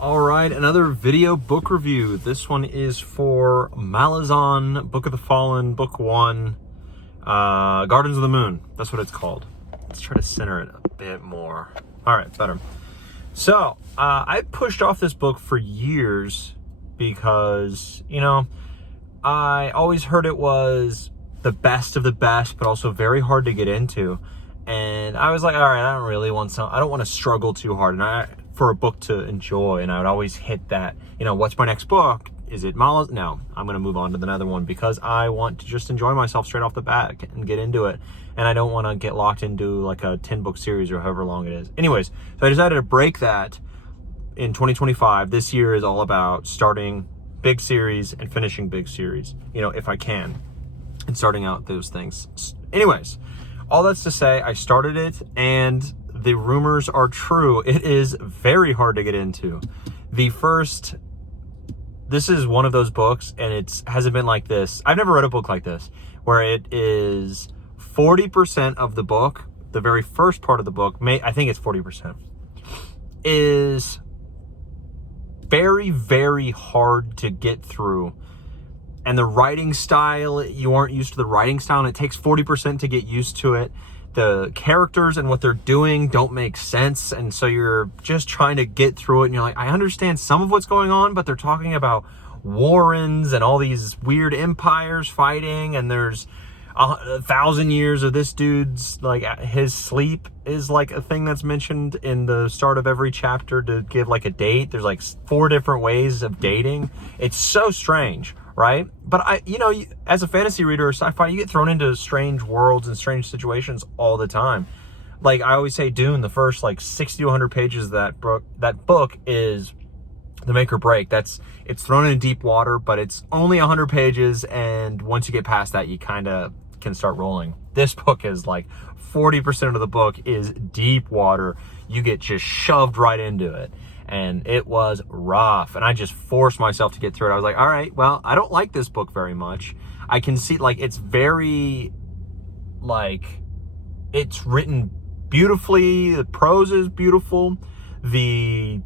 All right, another video book review. This one is for Malazan, Book of the Fallen, Book 1, Gardens of the Moon. That's what it's called. Let's try to center it a bit more. All right, better. So, I pushed off this book for years because, I always heard it was the best of the best, but also very hard to get into. And I was like, all right, I don't want to struggle too hard for a book to enjoy. And I would always hit that, what's my next book? Is it Malazan? No, I'm going to move on to another one because I want to just enjoy myself straight off the bat and get into it. And I don't want to get locked into like a 10-book series or however long it is. Anyways, so I decided to break that in 2025. This year is all about starting big series and finishing big series, if I can, and starting out those things. Anyways, all that's to say, I started it and the rumors are true. It is very hard to get into. This is one of those books, and it hasn't been like this. I've never read a book like this, where it is 40% of the book, the very first part of the book, I think it's 40%, is very, very hard to get through. And the writing style, you aren't used to the writing style, and it takes 40% to get used to it. The characters and what they're doing don't make sense, and so you're just trying to get through it, and you're like, I understand some of what's going on, but they're talking about Warrens and all these weird empires fighting, and there's 1,000 years of this dude's, like, his sleep is like a thing that's mentioned in the start of every chapter to give like a date. There's like 4 different ways of dating. It's so strange, right? But as a fantasy reader or sci-fi, you get thrown into strange worlds and strange situations all the time. Like I always say, Dune, the first like 60 to 100 pages of that book is the make or break. It's thrown in deep water, but it's only 100 pages, and once you get past that, you kind of can start rolling. This book is like 40% of the book is deep water. You get just shoved right into it. And it was rough, and I just forced myself to get through it. I was like, all right, well, I don't like this book very much. I can see, like, it's very, like, it's written beautifully. The prose is beautiful. The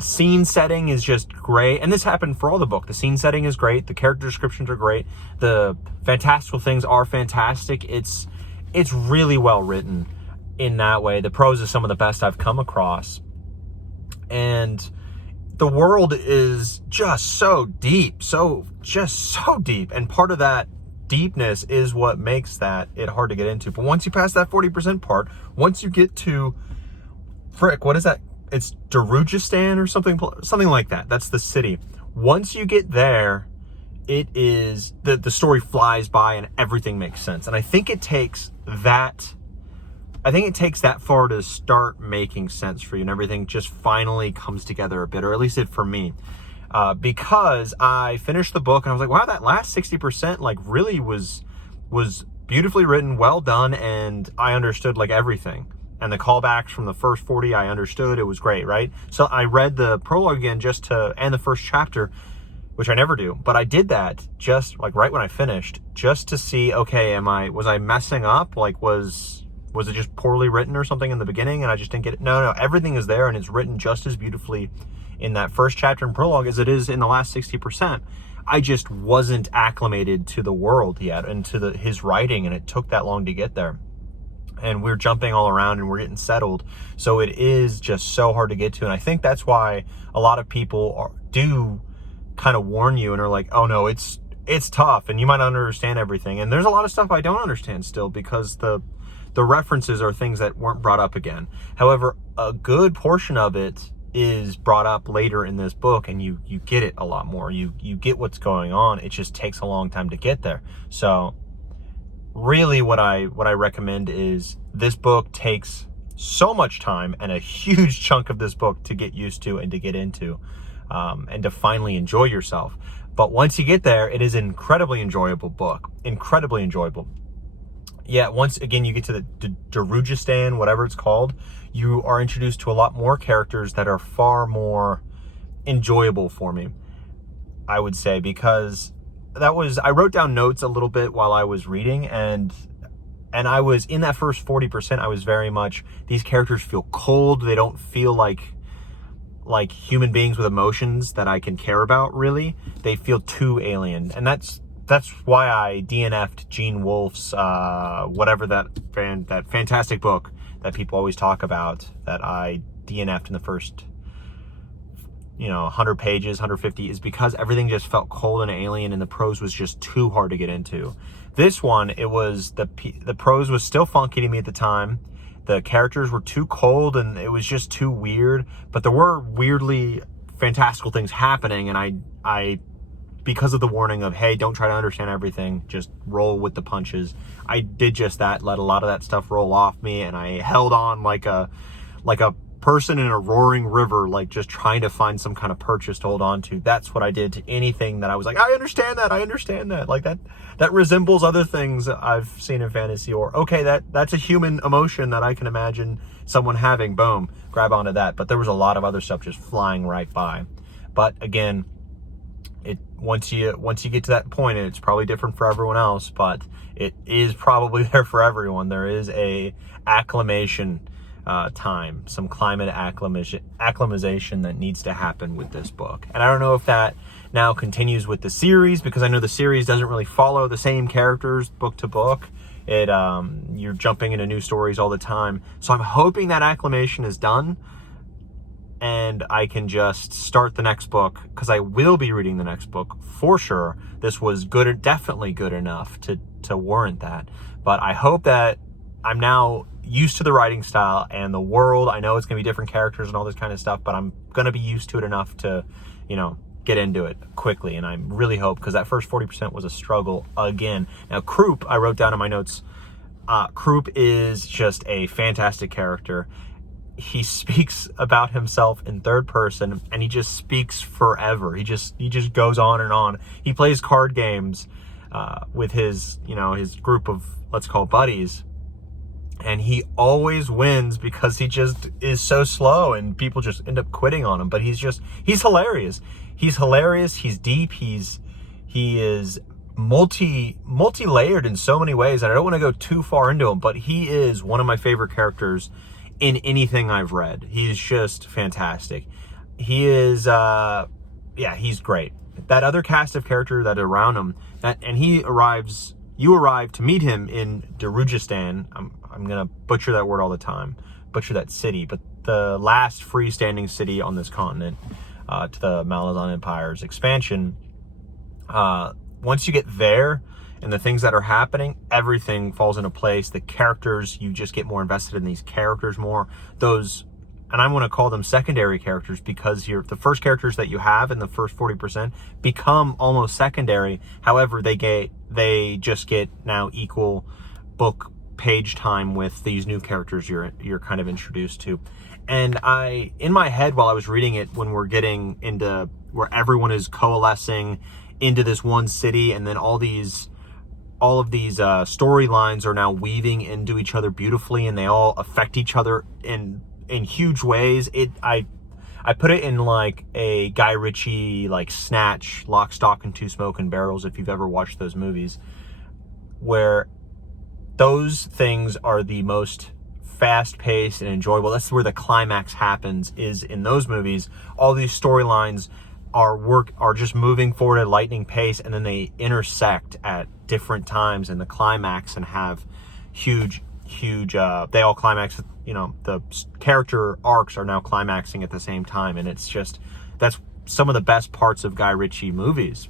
scene setting is just great. And this happened for all the book. The scene setting is great. The character descriptions are great. The fantastical things are fantastic. It's really well written in that way. The prose is some of the best I've come across. And the world is just so deep, so deep. And part of that deepness is what makes it hard to get into. But once you pass that 40% part, once you get to, what is that? It's Darujistan or something like that. That's the city. Once you get there, it is, the story flies by and everything makes sense. And I think it takes that far to start making sense for you, and everything just finally comes together a bit, or at least it for me. Because I finished the book and I was like, wow, that last 60% like really was beautifully written, well done, and I understood like everything. And the callbacks from the first 40, I understood. It was great, right? So I read the prologue again and the first chapter, which I never do, but I did that just like right when I finished, just to see, okay, was I messing up? Like, was it just poorly written or something in the beginning and I just didn't get it? No, everything is there, and it's written just as beautifully in that first chapter and prologue as it is in the last 60%. I just wasn't acclimated to the world yet and to his writing, and it took that long to get there. And we're jumping all around and we're getting settled. So it is just so hard to get to. And I think that's why a lot of people do kind of warn you and are like, oh no, it's tough and you might not understand everything. And there's a lot of stuff I don't understand still, because the references are things that weren't brought up again. However, a good portion of it is brought up later in this book, and you get it a lot more. You get what's going on. It just takes a long time to get there. So really what I recommend is, this book takes so much time, and a huge chunk of this book to get used to and to get into, and to finally enjoy yourself. But once you get there, it is an incredibly enjoyable book. Incredibly enjoyable. Yeah, once again you get to the Darujistan, whatever it's called, you are introduced to a lot more characters that are far more enjoyable for me, I would say, because I wrote down notes a little bit while I was reading, and I was in that first 40%, I was very much, these characters feel cold. They don't feel like like human beings with emotions that I can care about, really. They feel too alien. And that's why I DNF'd Gene Wolfe's, whatever that fantastic book that people always talk about, that I DNF'd in the first, 100 pages, 150, is because everything just felt cold and alien and the prose was just too hard to get into. This one, it was, the prose was still funky to me at the time. The characters were too cold and it was just too weird, but there were weirdly fantastical things happening, and I because of the warning of, hey, don't try to understand everything, just roll with the punches, I did just that, let a lot of that stuff roll off me, and I held on like a person in a roaring river, like just trying to find some kind of purchase to hold on to. That's what I did to anything that I was like, I understand that. Like that resembles other things I've seen in fantasy, or okay, that's a human emotion that I can imagine someone having. Boom, grab onto that. But there was a lot of other stuff just flying right by. But again, once you get to that point, and it's probably different for everyone else, but it is probably there for everyone. There is a acclimation time, some climate acclimatization that needs to happen with this book. And I don't know if that now continues with the series, because I know the series doesn't really follow the same characters book to book. You're jumping into new stories all the time. So I'm hoping that acclimation is done and I can just start the next book, because I will be reading the next book for sure. This was good, definitely good enough to warrant that. But I hope that I'm now used to the writing style and the world. I know it's going to be different characters and all this kind of stuff, but I'm going to be used to it enough to, get into it quickly. And I really hope, because that first 40% was a struggle again. Now, Croup, I wrote down in my notes, Croup is just a fantastic character. He speaks about himself in third person, and he just speaks forever. He just goes on and on. He plays card games with his group of, let's call, buddies. And he always wins because he just is so slow and people just end up quitting on him. But he's hilarious. He's hilarious. He's deep. He is multi-layered in so many ways. And I don't want to go too far into him, but he is one of my favorite characters in anything I've read. He's just fantastic. He is, he's great. That other cast of characters that are around him, you arrive to meet him in Darujistan. I'm going to butcher that word all the time, butcher that city, but the last freestanding city on this continent to the Malazan Empire's expansion. Once you get there and the things that are happening, everything falls into place. The characters, you just get more invested in these characters more. And I want to call them secondary characters, because the first characters that you have in the first 40% become almost secondary. However, they just get now equal book page time with these new characters you're kind of introduced to. And in my head, while I was reading it, when we're getting into where everyone is coalescing into this one city, and then all of these storylines are now weaving into each other beautifully, and they all affect each other in huge ways. I put it in like a Guy Ritchie, like Snatch, Lock, Stock, and Two Smoking Barrels, if you've ever watched those movies, where those things are the most fast-paced and enjoyable. That's where the climax happens, is in those movies. All these storylines are just moving forward at lightning pace, and then they intersect at different times in the climax and have huge they all climax. The character arcs are now climaxing at the same time, and that's some of the best parts of Guy Ritchie movies.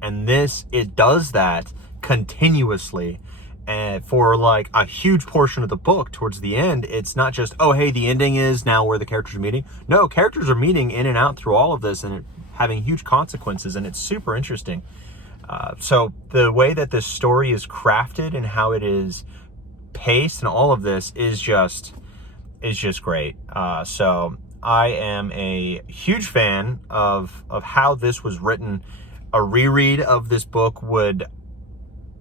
And it does that continuously. And for like a huge portion of the book, towards the end, it's not just, oh, hey, the ending is now where the characters are meeting. No, characters are meeting in and out through all of this, and having huge consequences, and it's super interesting. So the way that this story is crafted and how it is paced and all of this is just great. So I am a huge fan of how this was written. A reread of this book would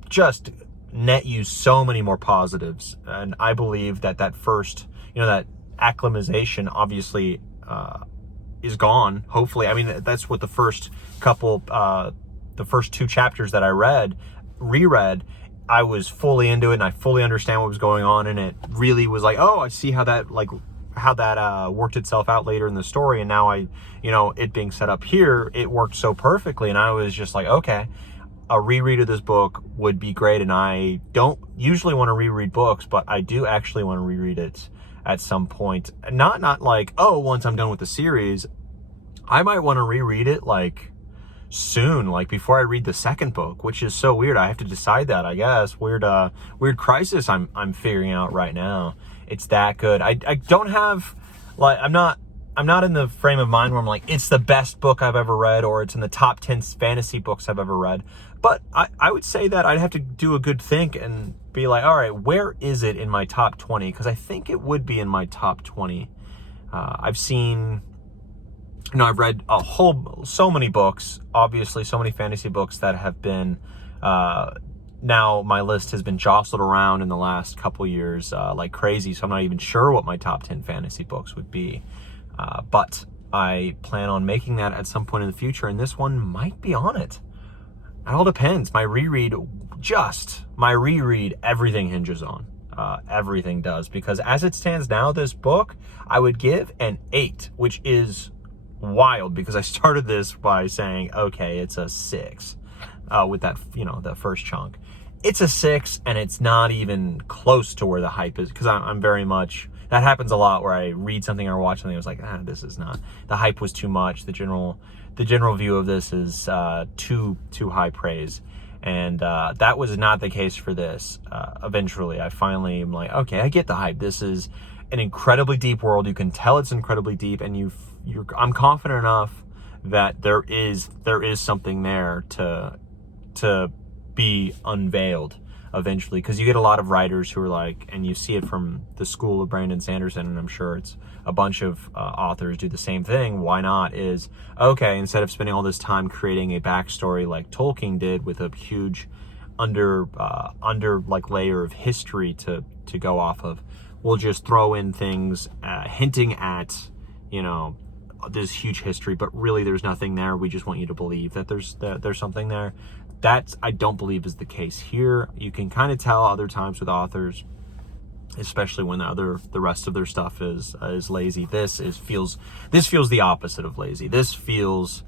just net you so many more positives. And I believe that first, that acclimatization obviously is gone. Hopefully. I mean, that's what the first two chapters that I reread, I was fully into it, and I fully understand what was going on, and it really was like, oh, I see how worked itself out later in the story. And now it being set up here, it worked so perfectly. And I was just like, okay, a reread of this book would be great. And I don't usually want to reread books, but I do actually want to reread it at some point. Not like, oh, once I'm done with the series. I might want to reread it like soon, like before I read the second book, which is so weird. I have to decide that, I guess. Weird crisis I'm figuring out right now. It's that good. I don't have, like, I'm not in the frame of mind where I'm like, it's the best book I've ever read, or it's in the top 10 fantasy books I've ever read. But I would say that I'd have to do a good think and be like, all right, where is it in my top 20? Because I think it would be in my top 20. I've read so many books, obviously, so many fantasy books that have been, now my list has been jostled around in the last couple years like crazy, so I'm not even sure what my top 10 fantasy books would be. But I plan on making that at some point in the future, and this one might be on it. It all depends. My reread, everything hinges on. Everything does, because as it stands now, this book, I would give an 8, which is wild, because I started this by saying, okay, it's a 6 with that, the first chunk. It's a 6, and it's not even close to where the hype is, because I'm very much, that happens a lot where I read something or watch something, I was like, this is not, the hype was too much, the general view of this is too high praise. And that was not the case for this. Eventually, I finally am like, okay, I get the hype. This is an incredibly deep world. You can tell it's incredibly deep, and I'm confident enough that there is something there to be unveiled eventually, because you get a lot of writers who are like, and you see it from the school of Brandon Sanderson, and I'm sure it's a bunch of authors do the same thing. Why not? Is, okay, instead of spending all this time creating a backstory like Tolkien did with a huge under like layer of history to go off of, we'll just throw in things hinting at this huge history, but really there's nothing there. We just want you to believe that there's something there. That I don't believe is the case here. You can kind of tell other times with authors, especially when the rest of their stuff is lazy. This feels the opposite of lazy. This feels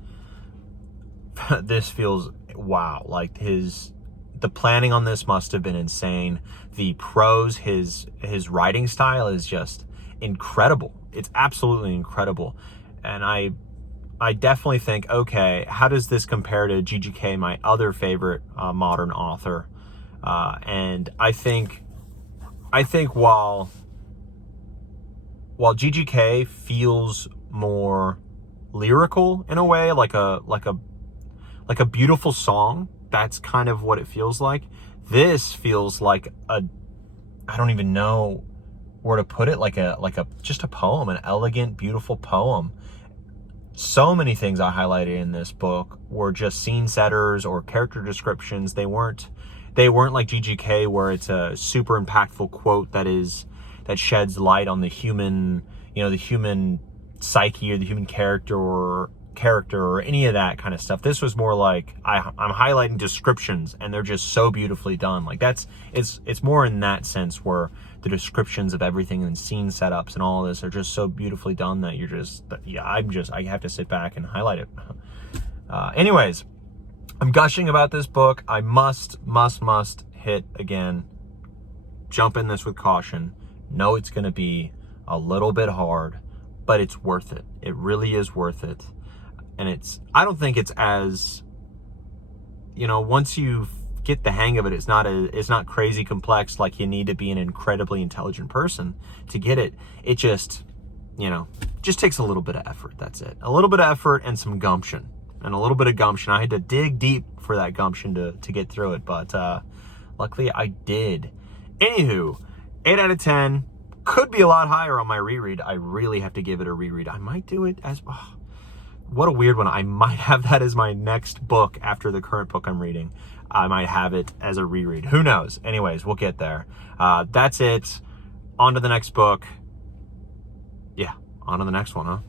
wow. Like the planning on this must have been insane. The prose, his writing style is just incredible. It's absolutely incredible. And I definitely think, okay, how does this compare to GGK, my other favorite modern author? And I think while GGK feels more lyrical in a way, like a beautiful song, that's kind of what it feels like. This feels like I don't even know where to put it, just a poem, an elegant, beautiful poem. So many things I highlighted in this book were just scene setters or character descriptions. They weren't like GGK, where it's a super impactful quote that sheds light on the human, the human psyche or the human character or any of that kind of stuff. This was more like I'm highlighting descriptions, and they're just so beautifully done. Like it's more in that sense, where the descriptions of everything and scene setups and all of this are just so beautifully done that I have to sit back and highlight it. Anyways, I'm gushing about this book. I must hit again, jump in this with caution. Know it's going to be a little bit hard, but it's worth it. It really is worth it. And I don't think it's as, once you get the hang of it, it's not crazy complex. Like, you need to be an incredibly intelligent person to get it. It just takes a little bit of effort. That's it. A little bit of effort and some gumption. And a little bit of gumption. I had to dig deep for that gumption to get through it, but luckily I did. Anywho, 8 out of 10. Could be a lot higher on my reread. I really have to give it a reread. I might do it as... what a weird one. I might have that as my next book after the current book I'm reading. I might have it as a reread. Who knows? Anyways, we'll get there. That's it. On to the next book. Yeah, on to the next one, huh?